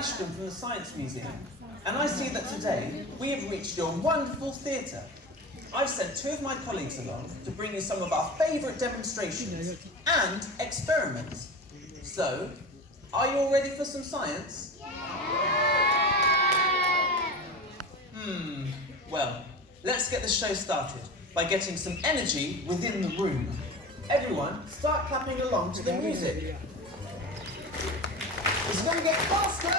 Ashton from the Science Museum, and I see that today we have reached your wonderful theatre. I've sent 2 of my colleagues along to bring you some of our favourite demonstrations and experiments. So, are you all ready for some science? Well, let's get the show started by getting some energy within the room. Everyone, start clapping along to the music. It's going to get faster!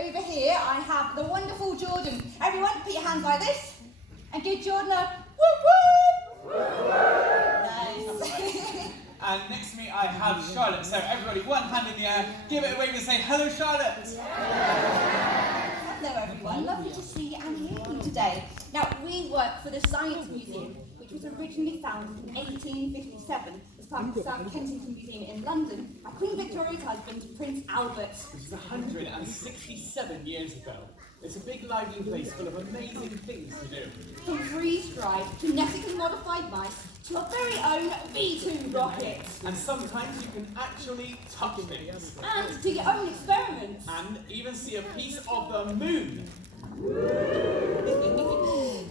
Over here, I have the wonderful Jordan. Everyone, put your hands like this and give Jordan a whoop whoop. Nice. And next to me, I have Charlotte. So everybody, one hand in the air, give it a wave and say, hello, Charlotte. Hello, everyone. Lovely to see and hear you today. Now, we work for the Science Museum, which was originally founded in 1857 as part of the South Kensington Museum in London by Queen Victoria's husband, Prince Albert. Which is 167 years ago. It's a big lively place full of amazing things to do. From freeze-dried, genetically modified mice to our very own V2 rocket. And sometimes you can actually touch things. And do your own experiments. And even see a piece of the moon.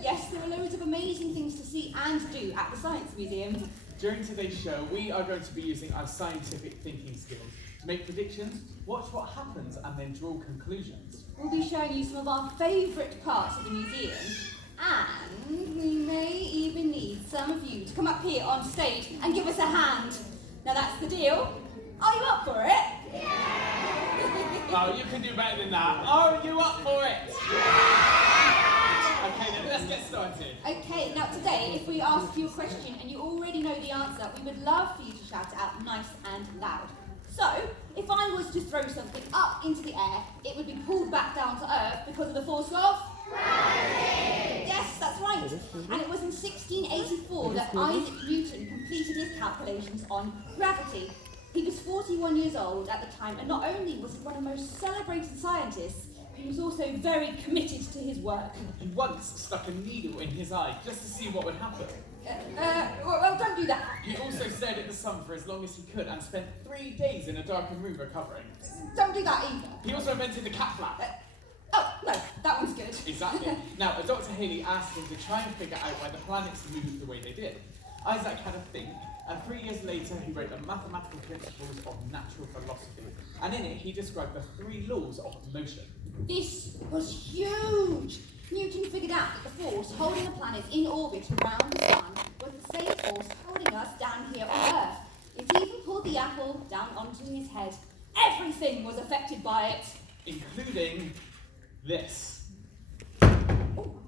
Yes, there are loads of amazing things to see and do at the Science Museum. During today's show, we are going to be using our scientific thinking skills to make predictions, watch what happens, and then draw conclusions. We'll be showing you some of our favourite parts of the museum, and we may even need some of you to come up here on stage and give us a hand. Now that's the deal. Are you up for it? Yeah! Well, you can do better than that. Are you up for it? Okay, then let's get started. Okay, now today, if we ask you a question and you already know the answer, we would love for you to shout it out nice and loud. So, if I was to throw something up into the air, it would be pulled back down to Earth because of the force of gravity. Yes, that's right. And it was in 1684 that Isaac Newton completed his calculations on gravity. He was 41 years old at the time, and not only was he one of the most celebrated scientists, he was also very committed to his work. He once stuck a needle in his eye just to see what would happen. Well, don't do that. He also stared at the sun for as long as he could and spent 3 days in a darkened room recovering. Don't do that either. He also invented the cat flap. Oh, no, that one's good. Exactly. Now, Dr. Haley asked him to try and figure out why the planets moved the way they did. Isaac had a think, and 3 years later he wrote the Mathematical Principles of Natural Philosophy, and in it he described the 3 laws of motion. This was huge! Newton figured out that the force holding the planets in orbit around the sun was the same force holding us down here on Earth. It even pulled the apple down onto his head. Everything was affected by it. Including this. Ooh.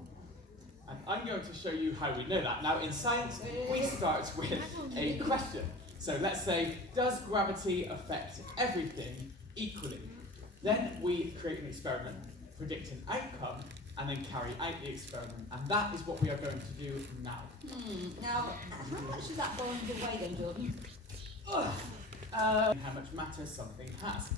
And I'm going to show you how we know that. Now, in science, we start with a question. So let's say, does gravity affect everything equally? Then we create an experiment, predict an outcome, and then carry out the experiment. And that is what we are going to do now. Now, how much does that bond away then, Jordan? How much matter something has.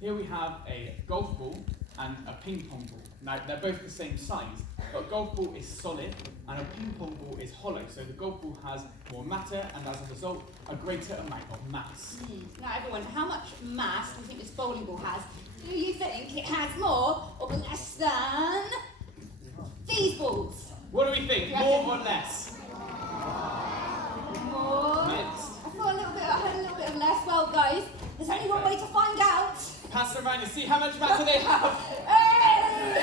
Here we have a golf ball and a ping pong ball. Now, they're both the same size, but golf ball is solid and a ping pong ball is hollow. So the golf ball has more matter and as a result, a greater amount of mass. Now everyone, how much mass do you think this bowling ball has? Do you think it has more or less than these balls? What do we think? More or less? More. Next. I heard a little bit of less. Well, guys, there's only one way to find out. Pass it around and see how much matter they have. Hey!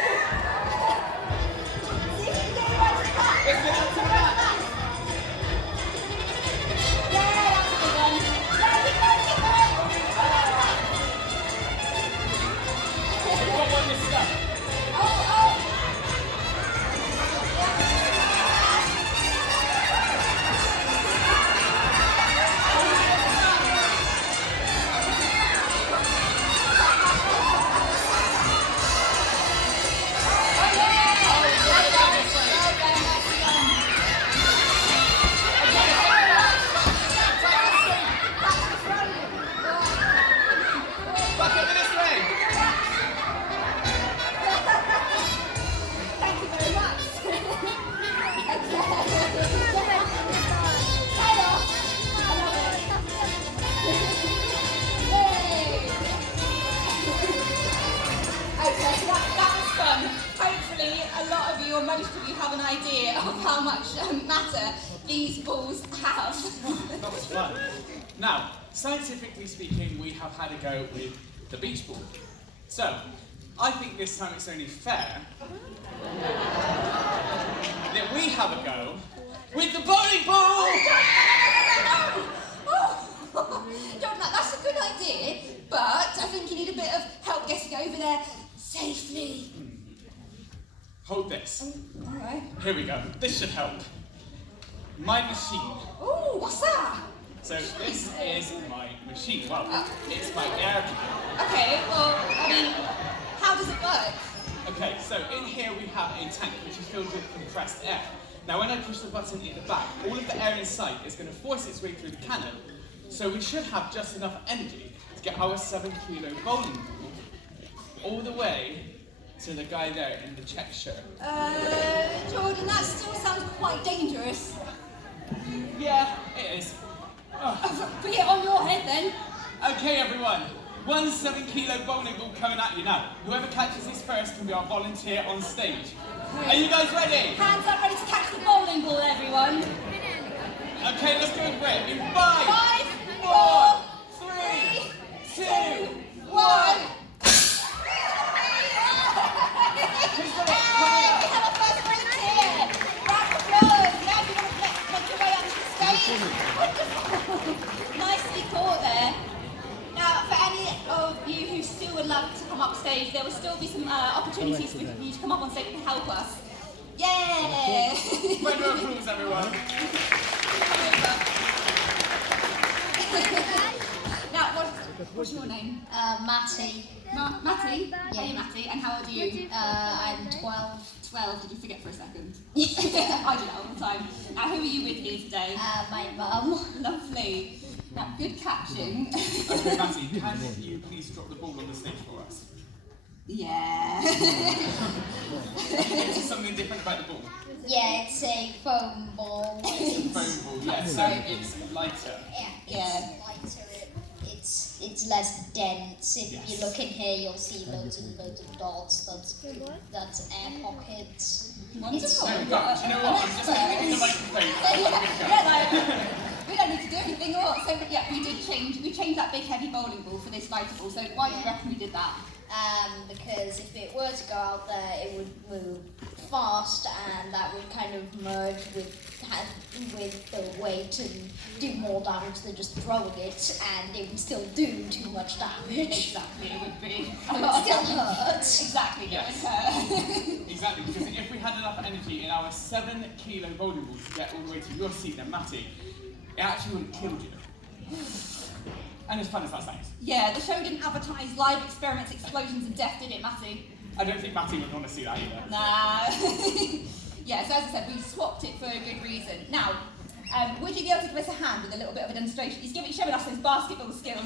See if you can get it right to the back. Let's get out to the back. Yeah, that's a good one. Yeah, keep going. We've got one this stuff. Oh. Back over this way. Thank you very much. Okay, so that was fun. Hopefully, a lot of you, or most of you, have an idea of how much matter these balls have. That was fun. Now, scientifically speaking, we have had a go with the beach ball. So, I think this time it's only fair that we have a go with the bowling ball! Jordan, that's a good idea, but I think you need a bit of help getting over there safely. Hold this. All right. Here we go. This should help. My machine. Ooh, what's that? So this is my machine. Well, it's my air can. Okay, well, I mean, how does it work? Okay, so in here we have a tank which is filled with compressed air. Now when I push the button in the back, all of the air inside is going to force its way through the cannon. So we should have just enough energy to get our 7-kilo bowling ball all the way to the guy there in the check shirt. Jordan, that still sounds quite dangerous. Yeah, it is. Put it on your head then. Okay everyone, one 7-kilo bowling ball coming at you now. Whoever catches this first can be our volunteer on stage. Are you guys ready? Hands up, ready to catch the bowling ball, everyone. Okay, let's go for it. In 5, 5, 4, 3, 2, 1. Hey, we have a first volunteer. Round of applause. Now you want to make your way up to the stage. Wonderful. Nicely caught there. Now, for any of you who still would love to come up stage, there will still be some opportunities for you to come up on stage and help us. Yeah! Round of applause, everyone. Now, what's your name? Matty. Matty? Yeah. Hey, Matty. And how old are you? I'm 12. 12. Did you forget for a second? I do that all the time. Now, who are you with here today? My mum. Lovely. Now, good catching. Okay, Matty, can you please drop the ball on the stage for us? Yeah. Is there something different about the ball? Yeah, it's a foam ball. It's a foam ball, yeah, so it's lighter. It's lighter. It's less dense. If you look in here, you'll see loads and loads of dots. That's air pockets. Wonderful. There we go. Do you know what? I'm just going to give you the microphone. We don't need to do anything more. So yeah, we changed that big heavy bowling ball for this lighter ball. So why do you reckon we did that? Because if it were to go out there, it would move fast, and that would kind of merge with the weight and do more damage than just throwing it, and it would still do too much damage. Exactly, it would be. It would still hurt. Exactly, Yes. it would hurt. Exactly, because if we had enough energy in our 7-kilo bowling ball to get all the way to your seat then Matty, it actually would have killed you. And as fun as that sounds. Yeah, the show didn't advertise live experiments, explosions and death, did it, Matty? I don't think Matty would want to see that either. Nah. Yeah, so as I said, we swapped it for a good reason. Now, would you be able to give us a hand with a little bit of a demonstration? He's showing us his basketball skills.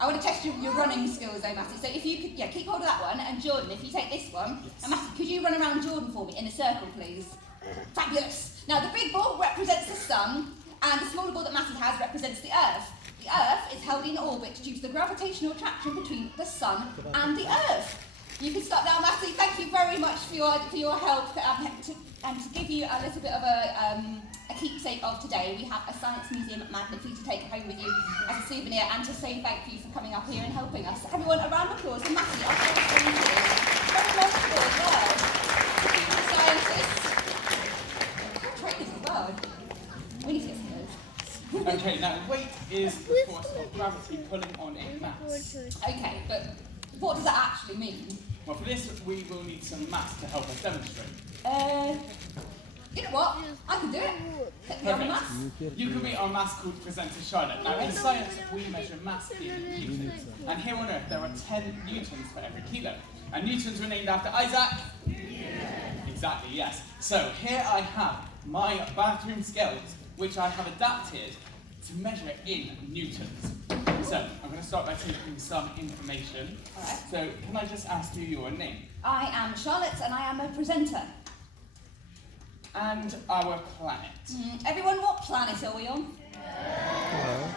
I want to test your running skills though, Matty. So if you could, keep hold of that one, and Jordan, if you take this one, and Matty, could you run around Jordan for me in a circle, please? Fabulous. Now, the big ball represents the sun, and the smaller ball that Matty has represents the earth. The Earth is held in orbit due to the gravitational attraction between the Sun and the Earth. You can stop now, Matthew. Thank you very much for your help. And to give you a little bit of a keepsake of today, we have a Science Museum magnet for you to take home with you as a souvenir, and to say thank you for coming up here and helping us. Everyone, a round of applause for Matthew. Very much applause as well. Scientists. Trainers as well. We need to get some of those. Okay, now weight is the force of gravity pulling on a mass. Okay, but what does that actually mean? Well, for this, we will need some maths to help us demonstrate. You know what? I can do it. Let me have a maths. You can meet our maths called presenter Charlotte. Now, in science, we measure mass in newtons. And here on Earth, there are 10 newtons for every kilo. And newtons were named after Isaac? Exactly, yes. So, here I have my bathroom scales, which I have adapted to measure in newtons. So, I'm going to start by taking some information. Alright. So, can I just ask you your name? I am Charlotte and I am a presenter. And our planet. Everyone, what planet are we on?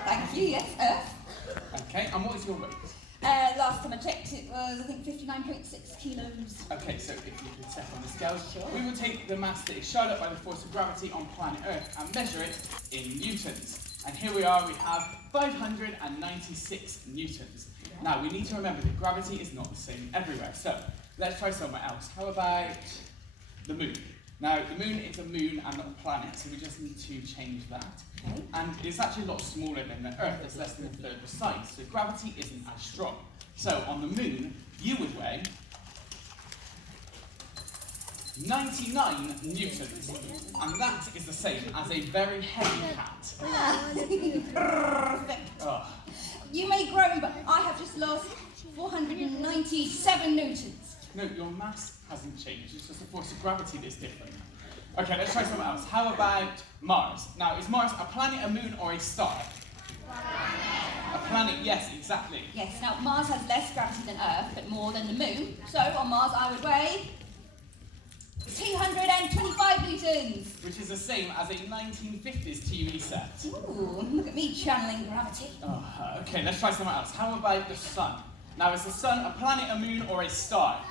Thank you, yes, Earth. Okay, and what is your weight? Last time I checked it was, I think, 59.6 kilos. Okay, so if you could step on the scales, we will take the mass that is shot up by the force of gravity on planet Earth and measure it in newtons. And here we are, we have 596 newtons. Now, we need to remember that gravity is not the same everywhere, so let's try somewhere else. How about the moon? Now, the moon is a moon and not a planet, so we just need to change that. Okay. And it's actually a lot smaller than the Earth, it's less than a third the size, so gravity isn't as strong. So, on the moon, you would weigh 99 newtons, and that is the same as a very heavy cat. Perfect. Oh. You may grow, but I have just lost 497 newtons. No, your mass hasn't changed, it's just the force of gravity that's different. Okay, let's try something else. How about Mars? Now, is Mars a planet, a moon, or a star? A planet, yes, exactly. Yes, now Mars has less gravity than Earth, but more than the moon. So on Mars I would weigh 225 newtons. Which is the same as a 1950s TV set. Ooh, look at me channeling gravity. Oh, okay, let's try something else. How about the sun? Now, is the sun a planet, a moon, or a star?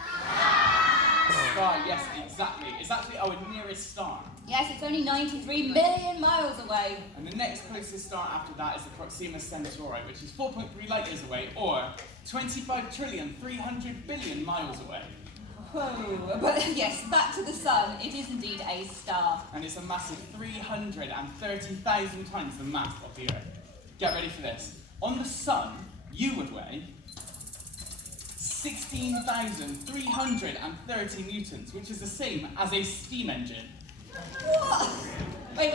Star, yes, exactly. It's actually our nearest star. Yes, it's only 93 million miles away. And the next closest star after that is the Proxima Centauri, which is 4.3 light years away, or 25,300 billion miles away. Whoa, but yes, back to the sun, it is indeed a star. And it's a massive 330,000 times the mass of the Earth. Get ready for this. On the sun, you would weigh 16,330 newtons, which is the same as a steam engine. What? Wait.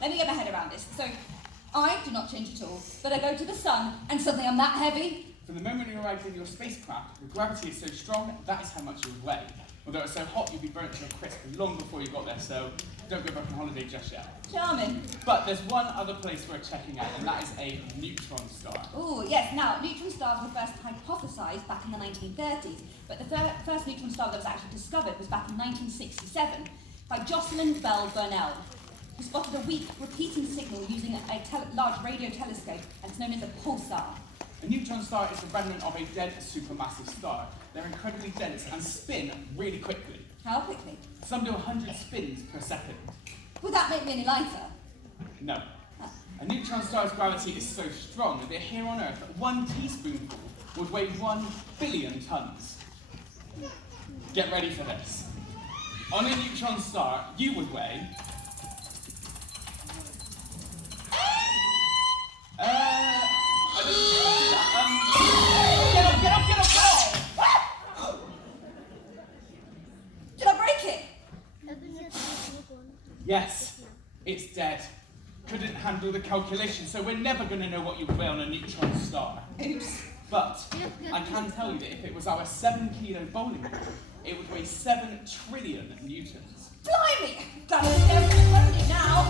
Let me get my head around this. So, I do not change at all, but I go to the sun, and suddenly I'm that heavy? From the moment you arrived in your spacecraft, the gravity is so strong, that is how much you would weigh. Although it's so hot, you'd be burnt to a crisp long before you got there, so don't go back on holiday just yet. Charming. But there's one other place worth checking out, and that is a neutron star. Oh, yes. Now, neutron stars were first hypothesised back in the 1930s, but the first neutron star that was actually discovered was back in 1967 by Jocelyn Bell Burnell, who spotted a weak repeating signal using a large radio telescope, and it's known as a pulsar. A neutron star is the remnant of a dead supermassive star. They're incredibly dense and spin really quickly. How quickly? Some do 100 spins per second. Would that make me any lighter? No. A neutron star's gravity is so strong that here on Earth, 1 teaspoonful would weigh 1 billion tons. Get ready for this. On a neutron star, you would weigh... I don't see that. Get up! Did I break it? Yes, it's dead. Couldn't handle the calculation, so we're never going to know what you weigh on a neutron star. Oops. But I can tell you that if it was our 7-kilo bowling ball, it would weigh 7 trillion newtons. Blimey! That is definitely loaded now.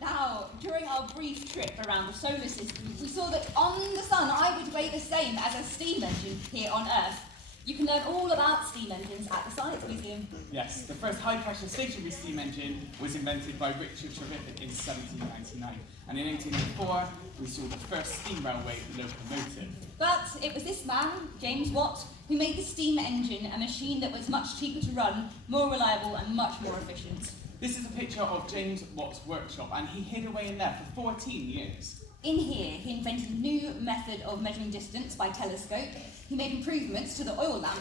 Now, during our brief trip around the solar system, we saw that on the sun I would weigh the same as a steam engine here on Earth. You can learn all about steam engines at the Science Museum. Yes, the first high-pressure stationary steam engine was invented by Richard Trevithick in 1799, and in 1804 we saw the first steam railway locomotive. But it was this man, James Watt, who made the steam engine a machine that was much cheaper to run, more reliable and much more efficient. This is a picture of James Watt's workshop, and he hid away in there for 14 years. In here, he invented a new method of measuring distance by telescope. He made improvements to the oil lamp.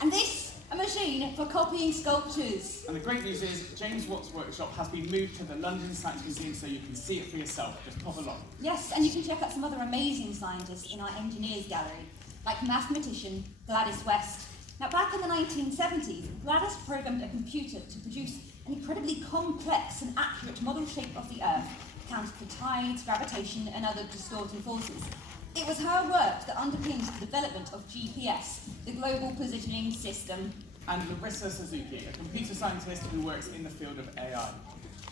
And this, a machine for copying sculptures. And the great news is, James Watt's workshop has been moved to the London Science Museum so you can see it for yourself. Just pop along. Yes, and you can check out some other amazing scientists in our engineers gallery, like mathematician Gladys West. Now, back in the 1970s, Gladys programmed a computer to produce an incredibly complex and accurate model shape of the Earth, accounted for tides, gravitation, and other distorting forces. It was her work that underpinned the development of GPS, the Global Positioning System. And Larissa Suzuki, a computer scientist who works in the field of AI.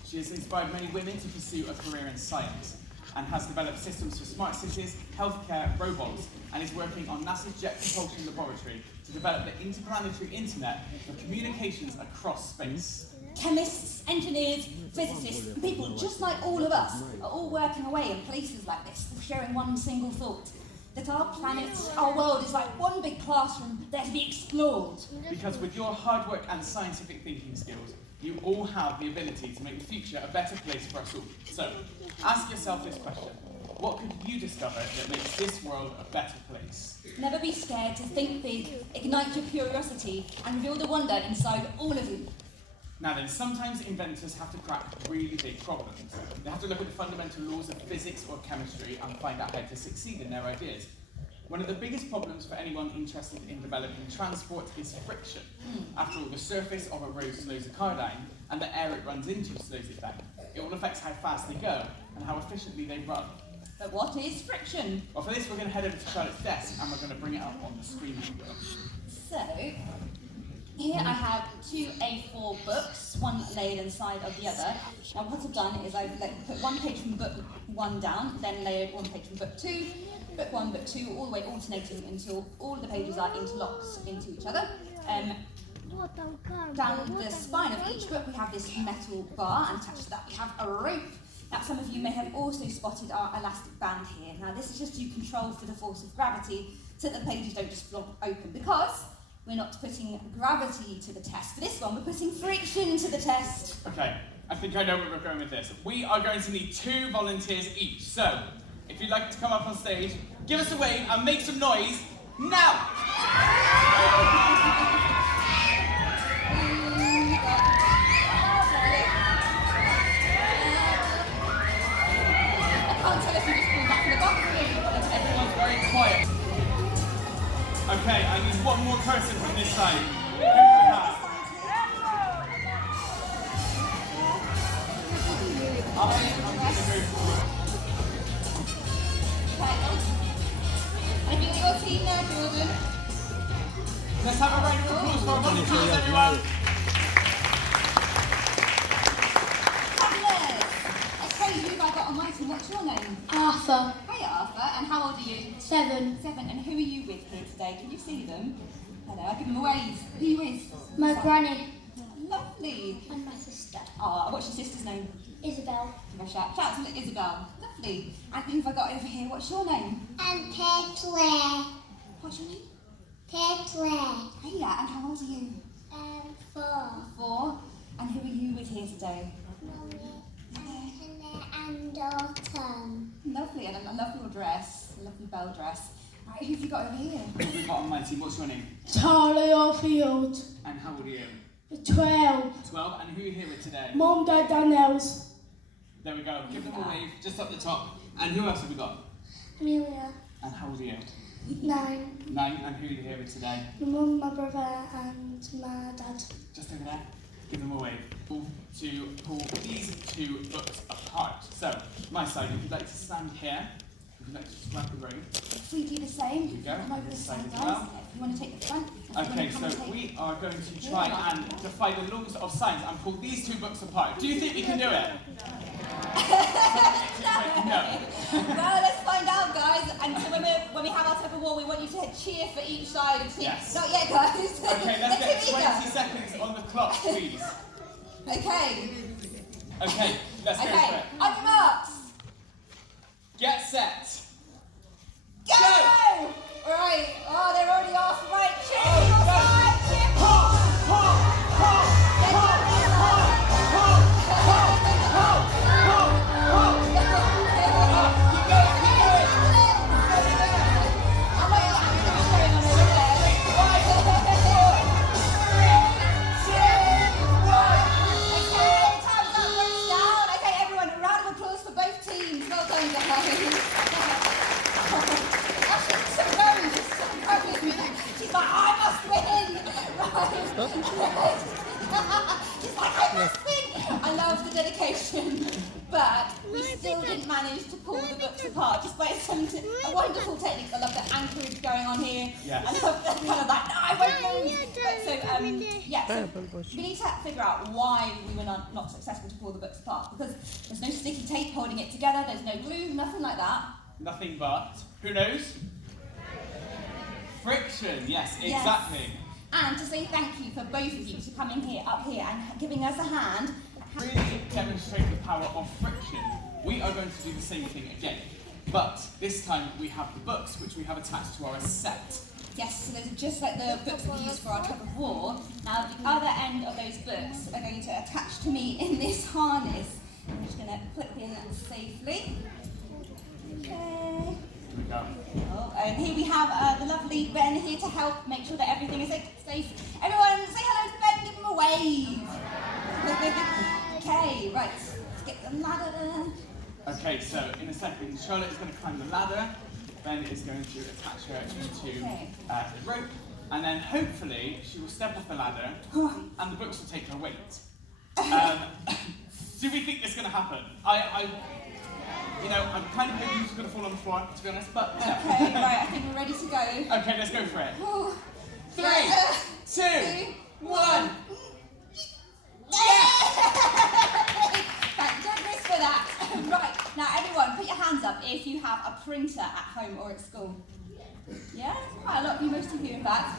She has inspired many women to pursue a career in science, and has developed systems for smart cities, healthcare, robots, and is working on NASA's Jet Propulsion Laboratory to develop the interplanetary internet for communications across space. Chemists, engineers, physicists, and people just like all of us are all working away in places like this, sharing one single thought, that our planet, our world is like one big classroom there to be explored. Because with your hard work and scientific thinking skills, you all have the ability to make the future a better place for us all. So, ask yourself this question. What could you discover that makes this world a better place? Never be scared to think big, ignite your curiosity, and reveal the wonder inside all of you. Now then, sometimes inventors have to crack really big problems. They have to look at the fundamental laws of physics or chemistry and find out how to succeed in their ideas. One of the biggest problems for anyone interested in developing transport is friction. After all, the surface of a road slows a car down, and the air it runs into slows it down. It all affects how fast they go and how efficiently they run. But what is friction? Well, for this, we're going to head over to Charlotte's desk and we're going to bring it up on the screen. So, here I have two A4 books, one layered inside of the other. Now what I've done is I've put one page from book 1 down, then layered one page from book 2, book 1, book 2, all the way alternating until all of the pages are interlocked into each other. Down the spine of each book we have this metal bar, and attached to that we have a rope. Now some of you may have also spotted our elastic band here. Now this is just to control for the force of gravity so that the pages don't just flop open, because we're not putting gravity to the test. For this one, we're putting friction to the test. Okay, I think I know where we're going with this. We are going to need 2 volunteers each. So, if you'd like to come up on stage, give us a wave and make some noise now! I can't tell if you just pulled back from the box. Everyone's very quiet. Okay, I need one more person from this side. Who do we have? I'm going to move forward. Have you got your team now, Jordan? Let's have a round of applause for our volunteers, everyone. Fabulous! Okay, who have I got on my team? What's your name? Arthur, Hey Arthur, and how old are you? 7. 7, and who are you with here today? Can you see them? Hello, I'll give them a wave. Who are you with? My granny Lovely. and my sister, What's your sister's name? Isabel. Give her a shout. Shout out to Isabel. Lovely. And who have I got over here? What's your name? And Petra. What's your name? Petra. Hey, and how old are you? 4. 4. And who are you with here today? Mommy, and Autumn. Lovely, and I love your dress. I love your bell dress. Right, who have you got over here? Who have we got on my team? What's your name? Charlie Orfield, And how old are you? 12. 12. And who are you here with today? Mum, Dad, Daniels. There we go. Give them a wave, just up the top. And who else have we got? Amelia, And how old are you? 9. 9. And who are you here with today? My mum, my brother, and my dad. Just over there. Give them a wave. To pull these 2 books apart. So, my side, if you'd like to stand here, if you'd like to just grab the rope. If we do the same, Here we go. come over This this side side, as guys. well. If you want to take the front. if you Okay, want to come so and take- we are going to try and defy the laws of science and pull these 2 books apart. Do you think we can do it? No! answer no. Well, let's find out, guys. And so when we have our tug of war, we want you to cheer for each side of the team. Yes. Not yet, guys. Okay, let's get 20 seconds on the clock, please. Okay. Okay, let's go for Okay. it. On your marks. Get set. Go! Right. Oh, they're already off. Right. Cheer for Oh, your go. side. Cheer for Pull, pull, pull, Get pull, your side. pull, pull, pull, pull, pull. Keep going, keep going. I'm not sure what's going on over there. 5, 4, 3, 2, 1. Okay, time's up, ropes down. Okay, everyone, a round of applause for both teams. Well done, guys. She's so worried. She's so worried. She's like, I must win. Right. She's like, I must win. I love the dedication, but we still didn't manage to pull the books apart, despite some wonderful techniques. I love the anchorage going on here. Yes. I love the kind of like, no, I won't move. But so, yeah, so we need to figure out why we were not successful to pull the books apart, because there's no sticky tape holding it together, there's no glue, nothing like that. Nothing but, who knows? Friction, yes, exactly. And to say thank you for both of you for coming here, up here, and giving us a hand. Really demonstrate the power of friction. We are going to do the same thing again, but this time we have the books which we have attached to our set. Yes, so those are just like the books that we use for our tug of war. Now the other end of those books are going to attach to me in this harness. I'm just going to clip in safely. Okay. Here we go. Oh, and here we have the lovely Ben here to help make sure that everything is safe. Everyone, say hello to Ben, give him a wave. Okay, right, let's get the ladder. Okay, so in a second, Charlotte is going to climb the ladder, Ben is going to attach her into the rope, and then hopefully she will step off the ladder, and the books will take her weight. Do we think this is going to happen? I'm kind of hoping she's going to fall on the floor, to be honest, but no. Okay, right, I think we're ready to go. Okay, let's go for it. Oh. 3, 2, 1. Right, don't miss for that. Right, now everyone, put your hands up if you have a printer at home or at school. Yeah, quite a lot of you, most of you in fact.